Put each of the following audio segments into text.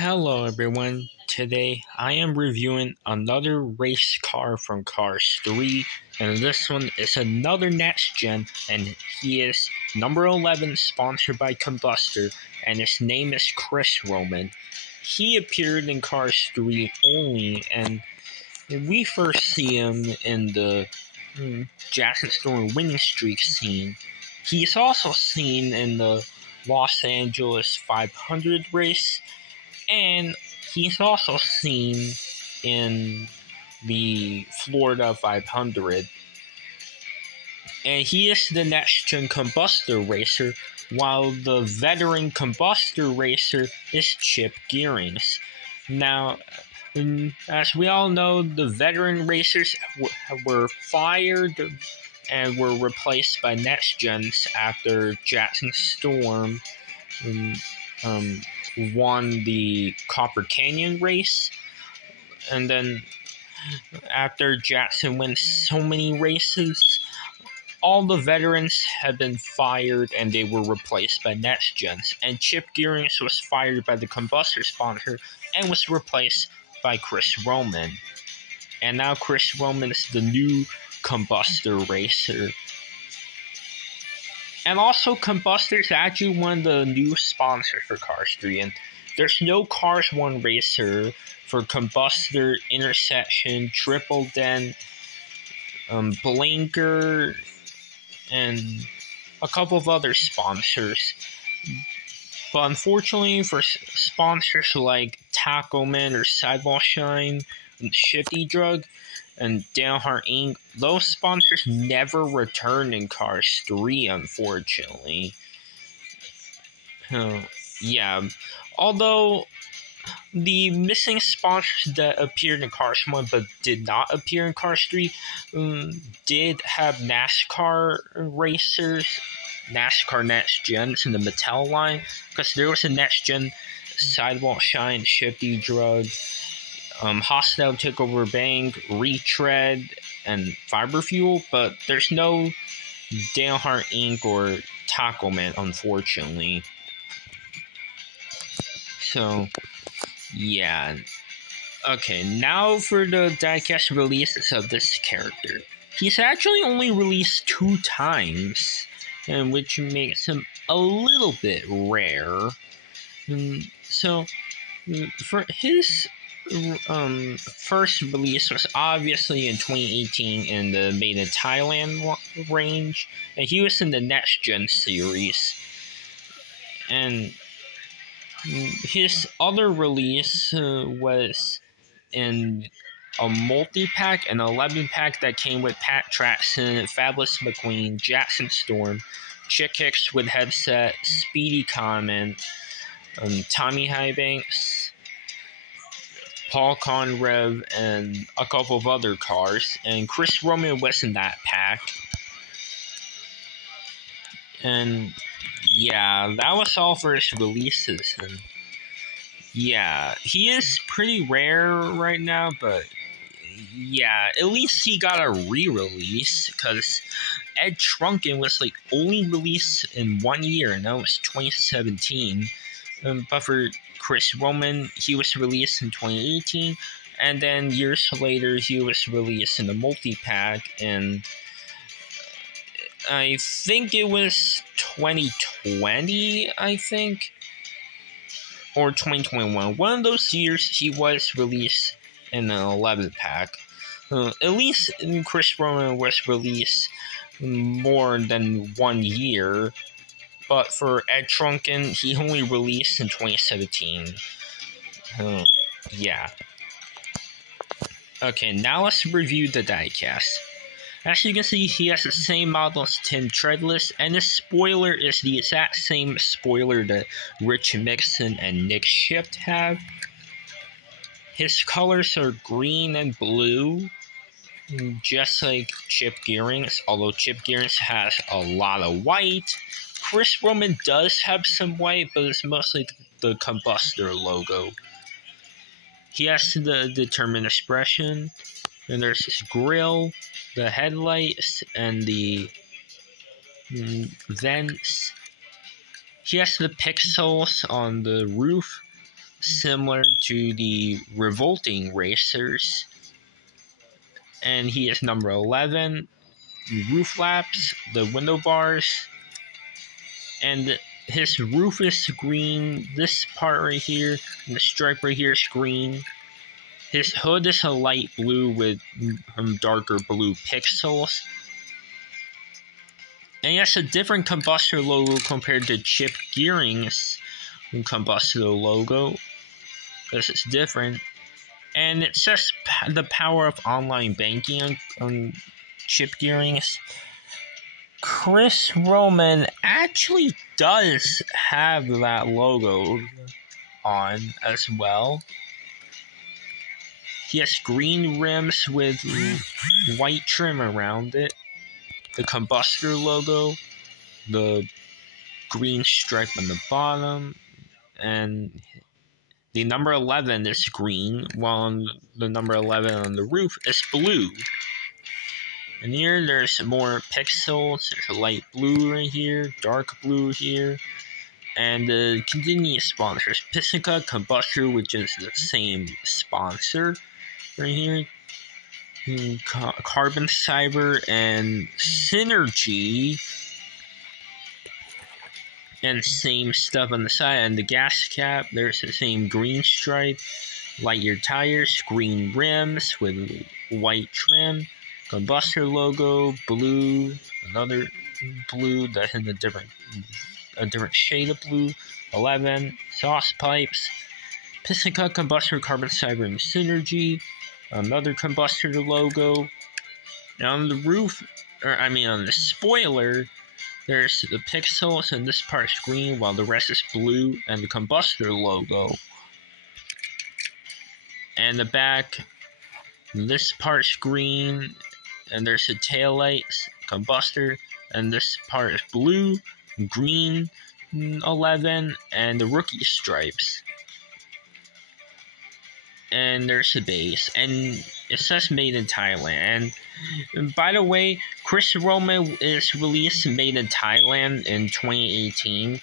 Hello everyone, today I am reviewing another race car from Cars 3, and this one is another next gen, and he is number 11, sponsored by Combustor, and his name is Chris Roamin. He appeared in Cars 3 only, and we first see him in the Jackson Storm winning streak scene. He is also seen in the Los Angeles 500 race, and he's also seen in the Florida 500. And he is the next-gen Combustor racer, while the veteran Combustor racer is Chip Gearings. Now, as we all know, the veteran racers were fired and were replaced by next-gens after Jackson Storm won the Copper Canyon race, and then after Jackson wins so many races, all the veterans have been fired and they were replaced by next gens, and Chip Gearings was fired by the Combustor sponsor and was replaced by Chris Roamin. And now Chris Roamin is the new Combustor racer. And also, Combustor is actually one of the new sponsors for Cars 3, and there's no Cars 1 racer for Combustor, Intersection, Triple Dent, Blinker, and a couple of other sponsors. But unfortunately, for sponsors like Taco Man or Sidewall Shine, and Shifty Drug, and Downheart Inc., those sponsors never returned in Cars 3, unfortunately. Yeah. Although, the missing sponsors that appeared in Cars 1 but did not appear in Cars 3 did have NASCAR racers, NASCAR Next Gens in the Mattel line, because there was a Next Gen Sidewalk Shine, Shifty Drug, Hostile Takeover Bank, Retread, and Fiber Fuel, but there's no Downheart Inc. or Taco Man, unfortunately. So, yeah. Okay, now for the diecast releases of this character. He's actually only released 2 times, and which makes him a little bit rare. So, for his first release was obviously in 2018 in the Made in Thailand range, and he was in the Next Gen series. And his other release was in a multi-pack, an 11-pack that came with Pat Traxon, Fabulous McQueen, Jackson Storm, Chick Hicks with headset, Speedy Comment, Tommy Highbanks, Paul Conrev, and a couple of other cars, and Chris Roamin was in that pack. And yeah, that was all for his releases. And yeah, he is pretty rare right now, but yeah, at least he got a re-release, because Ed Trunken was only released in 1 year, and that was 2017. But for Chris Roamin, he was released in 2018, and then years later he was released in the multi-pack in, I think it was 2020, I think, or 2021. One of those years he was released in an 11-pack. At least Chris Roamin was released more than 1 year. But for Ed Trunken, he only released in 2017. Yeah. Okay, now let's review the diecast. As you can see, he has the same model as Tim Treadless, and his spoiler is the exact same spoiler that Rich Mixon and Nick Shift have. His colors are green and blue, just like Chip Gearings, although Chip Gearings has a lot of white. Chris Roamin does have some white, but it's mostly the Combustor logo. He has the determined expression, and there's his grill, the headlights, and the vents. He has the pixels on the roof, similar to the revolting racers. And he is number 11. Roof flaps, the window bars, and his roof is green. This part right here, and the stripe right here is green. His hood is a light blue with darker blue pixels. And he has a different combustor logo compared to Chip Gearing's combustor logo, because it's different. And it says the power of online banking on Chip Gearing's. Chris Roamin actually does have that logo on as well. He has green rims with white trim around it. The combustor logo, the green stripe on the bottom, and the number 11 is green, while the number 11 on the roof is blue. And here there's more pixels. There's a light blue right here, dark blue here, and the convenience sponsors, Pisca Combustor, which is the same sponsor right here. Carbon Cyber and Synergy, and same stuff on the side. And the gas cap, there's the same green stripe, Lightyear tires, green rims with white trim, combustor logo, blue, another blue that's in a different shade of blue, 11, exhaust pipes, piston cut, combustor, carbon cyber, and Synergy, another combustor logo. Now on the roof, on the spoiler, there's the pixels, and this part's green, while the rest is blue, and the combustor logo. And the back, this part's green, and there's the taillights, combustor, and this part is blue, green, 11, and the rookie stripes. And there's the base, and it says made in Thailand. And by the way, Chris Roamin is released made in Thailand in 2018,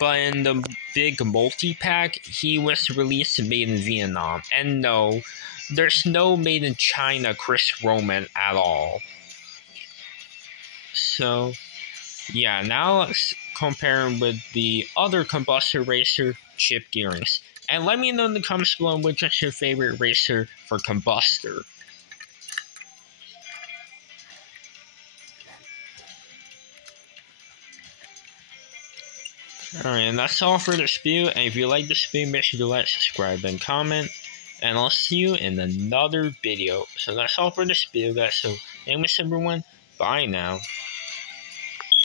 but in the big multi-pack, he was released made in Vietnam. And no, there's no made in China Chris Roamin at all. So, yeah, now let's compare him with the other combustor racer, Chip Gearings. And let me know in the comments below which is your favorite racer for combustor. Alright, and that's all for this video. And if you like this video, make sure to like, subscribe, and comment. And I'll see you in another video. So that's all for this video, guys. So, anyways, everyone, bye now.